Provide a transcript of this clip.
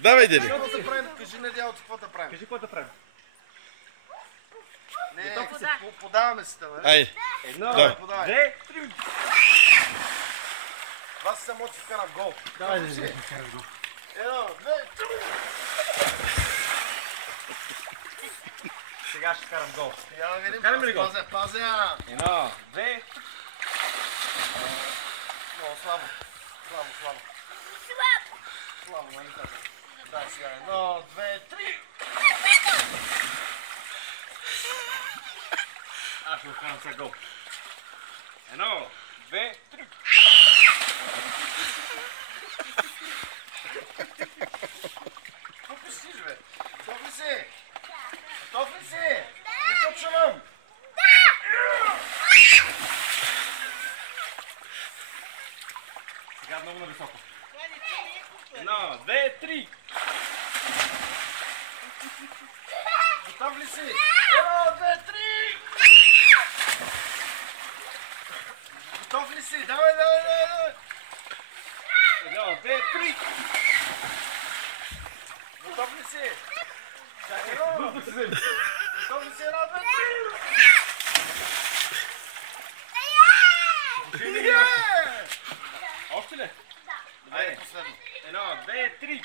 Давай, Дели. Какво да правим? Кажи на дялото какво да правим. Кажи какво да правим. Не, подаваме се това. Айде. Едно, Да. две, три. Вас само ти вкарам гол. Давай, Дели. Вкарам гол. Едно, две, три. Сега ще вкарам гол. Я да видим. Вкараме ли гол? Пазя. Едно, две. Много слабо. Слабо, нали така? Дай сега. Едно, две, три. Аз ще го вкарам сега гол. Едно, две, три. Какво пустиш, бе? Готов ли си? Готов ли си? Не те чувам. Сега много нависоко. Едно, две, три. Готов ли си? Едно, две, три. Готов ли си? Давай. Едно, две, три. Готов ли си? Чакай, Бързо се вземи. готов ли си? Едно, две, три. Още ли? Айде последно. Едно, две, три.